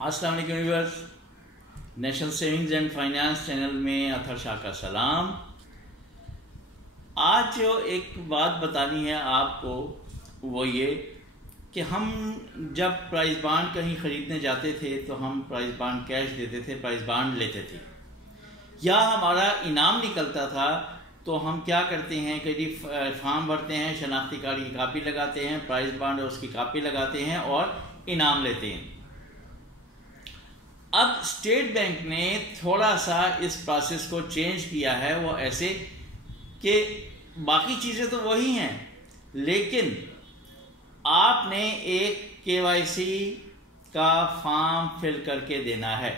अस्सलाम वालेकुम viewers, national savings and finance channel में अथर शाह का सलाम। आज जो एक बात बतानी है आपको वो ये कि हम जब प्राइस बांड कहीं ख़रीदने जाते थे तो हम प्राइस बांड कैश देते थे, प्राइस बांड लेते थे, या हमारा इनाम निकलता था तो हम क्या करते हैं कि फॉर्म भरते हैं, शनाख्ती कार्ड की कापी लगाते हैं, प्राइस बांड और उसकी कापी लगाते हैं और इनाम लेते हैं। अब स्टेट बैंक ने थोड़ा सा इस प्रोसेस को चेंज किया है, वो ऐसे कि बाकी चीज़ें तो वही हैं, लेकिन आपने एक KYC का फॉर्म फिल करके देना है,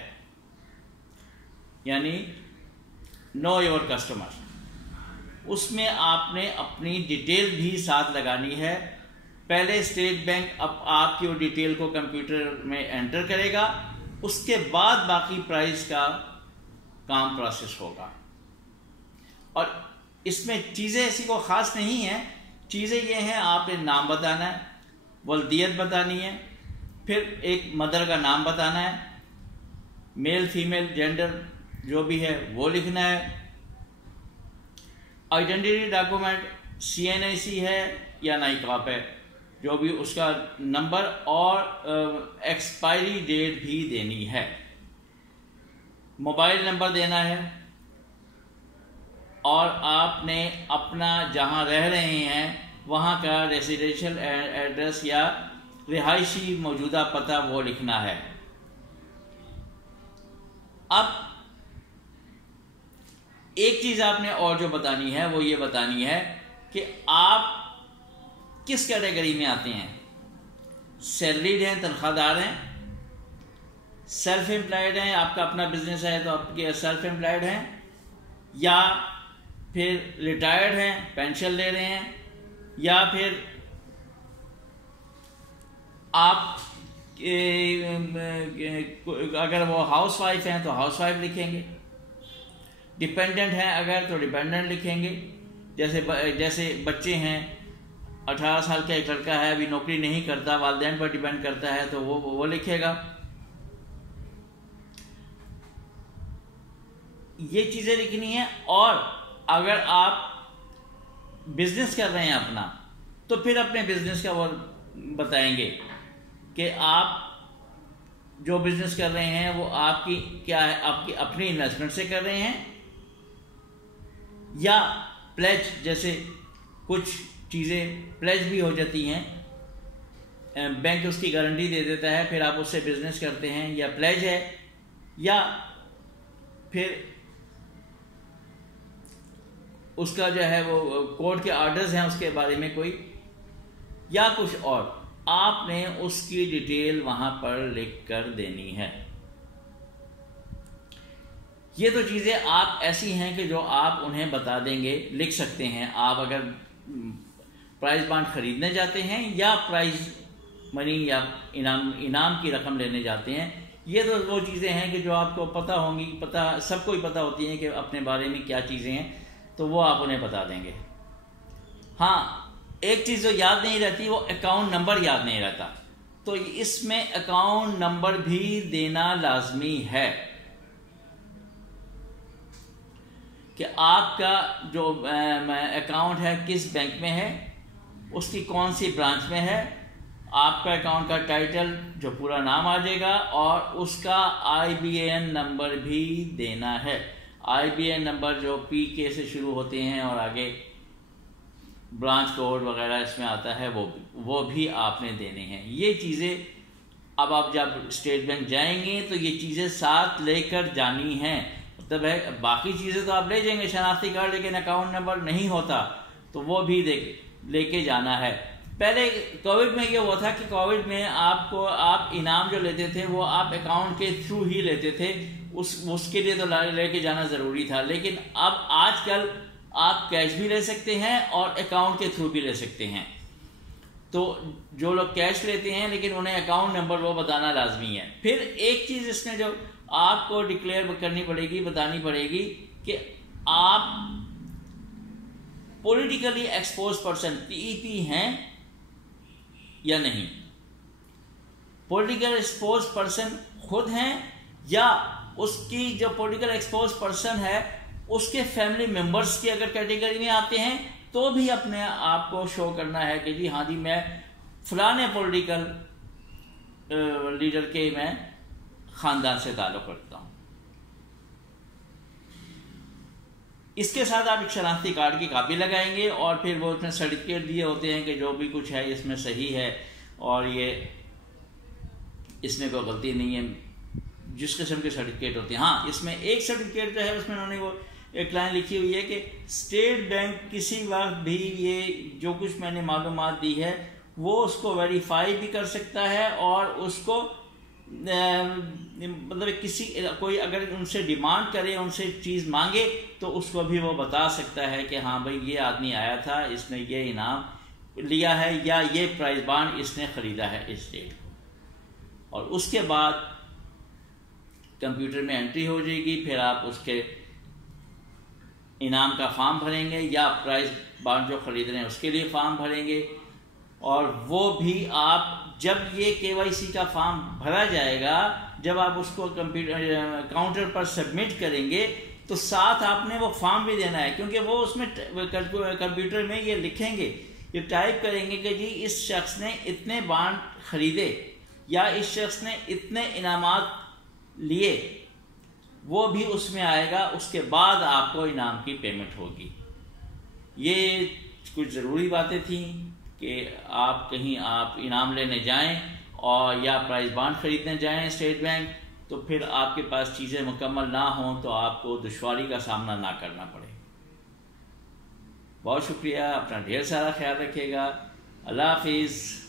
यानी नो योर कस्टमर। उसमें आपने अपनी डिटेल भी साथ लगानी है। पहले स्टेट बैंक अब आपकी वो डिटेल को कंप्यूटर में एंटर करेगा, उसके बाद बाकी प्राइस का काम प्रोसेस होगा। और इसमें चीज़ें ऐसी को ख़ास नहीं है, चीज़ें ये हैं आपने नाम बताना है, वल्दियत बतानी है, फिर एक मदर का नाम बताना है, मेल फीमेल जेंडर जो भी है वो लिखना है, आइडेंटिटी डॉक्यूमेंट CNIC है या नाइकाप है, जो भी उसका नंबर और एक्सपायरी डेट भी देनी है, मोबाइल नंबर देना है, और आपने अपना जहां रह रहे हैं वहां का रेजिडेंशियल एड्रेस या रिहायशी मौजूदा पता वो लिखना है। अब एक चीज आपने और जो बतानी है वो ये बतानी है कि आप किस कैटेगरी में आते हैं। सैलरीड हैं, तनख्वाहदार हैं, सेल्फ एम्प्लॉयड हैं, आपका अपना बिजनेस है तो आपके सेल्फ एम्प्लॉयड हैं, या फिर रिटायर्ड हैं, पेंशन ले रहे हैं, या फिर आप अगर वो हाउस वाइफ हैं तो हाउस वाइफ लिखेंगे, डिपेंडेंट हैं अगर तो डिपेंडेंट लिखेंगे। जैसे बच्चे हैं, 18 साल का एक लड़का है, अभी नौकरी नहीं करता, वालिदैन पर डिपेंड करता है तो वो लिखेगा। ये चीज़ें लिखनी है। और अगर आप बिजनेस कर रहे हैं अपना, तो फिर अपने बिजनेस का वो बताएंगे कि आप जो बिजनेस कर रहे हैं वो आपकी क्या है, आपकी अपनी इन्वेस्टमेंट से कर रहे हैं या प्लेज, जैसे कुछ चीज़ें प्लेज भी हो जाती हैं, बैंक उसकी गारंटी दे देता है, फिर आप उससे बिजनेस करते हैं, या प्लेज है, या फिर उसका जो है वो कोर्ट के ऑर्डर्स हैं उसके बारे में कोई, या कुछ और। आपने उसकी डिटेल वहां पर लिख कर देनी है। ये तो चीज़ें आप ऐसी हैं कि जो आप उन्हें बता देंगे, लिख सकते हैं। आप अगर प्राइस बांड खरीदने जाते हैं या प्राइज मनी या इनाम की रकम लेने जाते हैं, ये तो वो चीज़ें हैं कि जो आपको पता होंगी, सबको ही पता होती हैं कि अपने बारे में क्या चीज़ें हैं, तो वो आप उन्हें बता देंगे। हाँ, एक चीज़ जो याद नहीं रहती वो अकाउंट नंबर याद नहीं रहता, तो इसमें अकाउंट नंबर भी देना लाजमी है कि आपका जो अकाउंट है किस बैंक में है, उसकी कौन सी ब्रांच में है, आपका अकाउंट का टाइटल जो पूरा नाम आ जाएगा, और उसका IBAN नंबर भी देना है। IBAN नंबर जो PK से शुरू होते हैं और आगे ब्रांच कोड वगैरह इसमें आता है, वो भी आपने देने हैं। ये चीज़ें अब आप जब स्टेट बैंक जाएंगे तो ये चीज़ें साथ लेकर जानी हैं। मतलब है, बाकी चीज़ें तो आप ले जाएंगे, शनाख्ती कार्ड, लेकिन अकाउंट नंबर नहीं होता तो वो भी लेके जाना है। पहले कोविड में ये हुआ था कि कोविड में आप इनाम जो लेते थे वो आप अकाउंट के थ्रू ही लेते थे, उसके लिए तो लेके जाना ज़रूरी था। लेकिन अब आजकल आप कैश भी ले सकते हैं और अकाउंट के थ्रू भी ले सकते हैं। तो जो लोग कैश लेते हैं लेकिन उन्हें अकाउंट नंबर वो बताना लाजमी है। फिर एक चीज़ इसमें जो आपको डिक्लेयर करनी पड़ेगी, बतानी पड़ेगी कि आप पॉलिटिकली एक्सपोज पर्सन PEP हैं या नहीं। पॉलिटिकल एक्सपोज पर्सन खुद हैं या उसकी जो पॉलिटिकल एक्सपोज पर्सन है उसके फैमिली मेंबर्स की अगर कैटेगरी में आते हैं तो भी अपने आप को शो करना है कि जी हाँ जी मैं फलाने पॉलिटिकल लीडर के मैं ख़ानदान से ताल्लुक़ रखता हूँ। इसके साथ आप एक शनाख्ती कार्ड की कापी लगाएंगे और फिर वो उसमें सर्टिफिकेट दिए होते हैं कि जो भी कुछ है इसमें सही है और ये इसमें कोई गलती नहीं है, जिस किस्म के सर्टिफिकेट होते हैं। हाँ, इसमें एक सर्टिफिकेट जो है उसमें उन्होंने वो एक लाइन लिखी हुई है कि स्टेट बैंक किसी वक्त भी ये जो कुछ मैंने मालूमात दी है वो उसको वेरीफाई भी कर सकता है और उसको मतलब किसी कोई अगर उनसे डिमांड करे, उनसे चीज़ मांगे तो उसको भी वो बता सकता है कि हाँ भाई ये आदमी आया था, इसने ये इनाम लिया है या ये प्राइज बांड इसने ख़रीदा है इस डेट को। और उसके बाद कंप्यूटर में एंट्री हो जाएगी, फिर आप उसके इनाम का फॉर्म भरेंगे या प्राइज बांड जो ख़रीद रहे हैं उसके लिए फॉर्म भरेंगे। और वो भी आप जब ये KYC का फॉर्म भरा जाएगा, जब आप उसको कंप्यूटर काउंटर पर सबमिट करेंगे तो साथ आपने वो फॉर्म भी देना है, क्योंकि वो उसमें कंप्यूटर में ये लिखेंगे, ये टाइप करेंगे कि जी इस शख्स ने इतने बांड खरीदे या इस शख्स ने इतने इनामात लिए, वो भी उसमें आएगा। उसके बाद आपको इनाम की पेमेंट होगी। ये कुछ ज़रूरी बातें थी कि आप कहीं आप इनाम लेने जाएं और या प्राइज बांड ख़रीदने जाएं स्टेट बैंक, तो फिर आपके पास चीज़ें मुकम्मल ना हों तो आपको दुश्वारी का सामना ना करना पड़े। बहुत शुक्रिया, अपना ढेर सारा ख्याल रखिएगा। अल्लाह हाफिज़।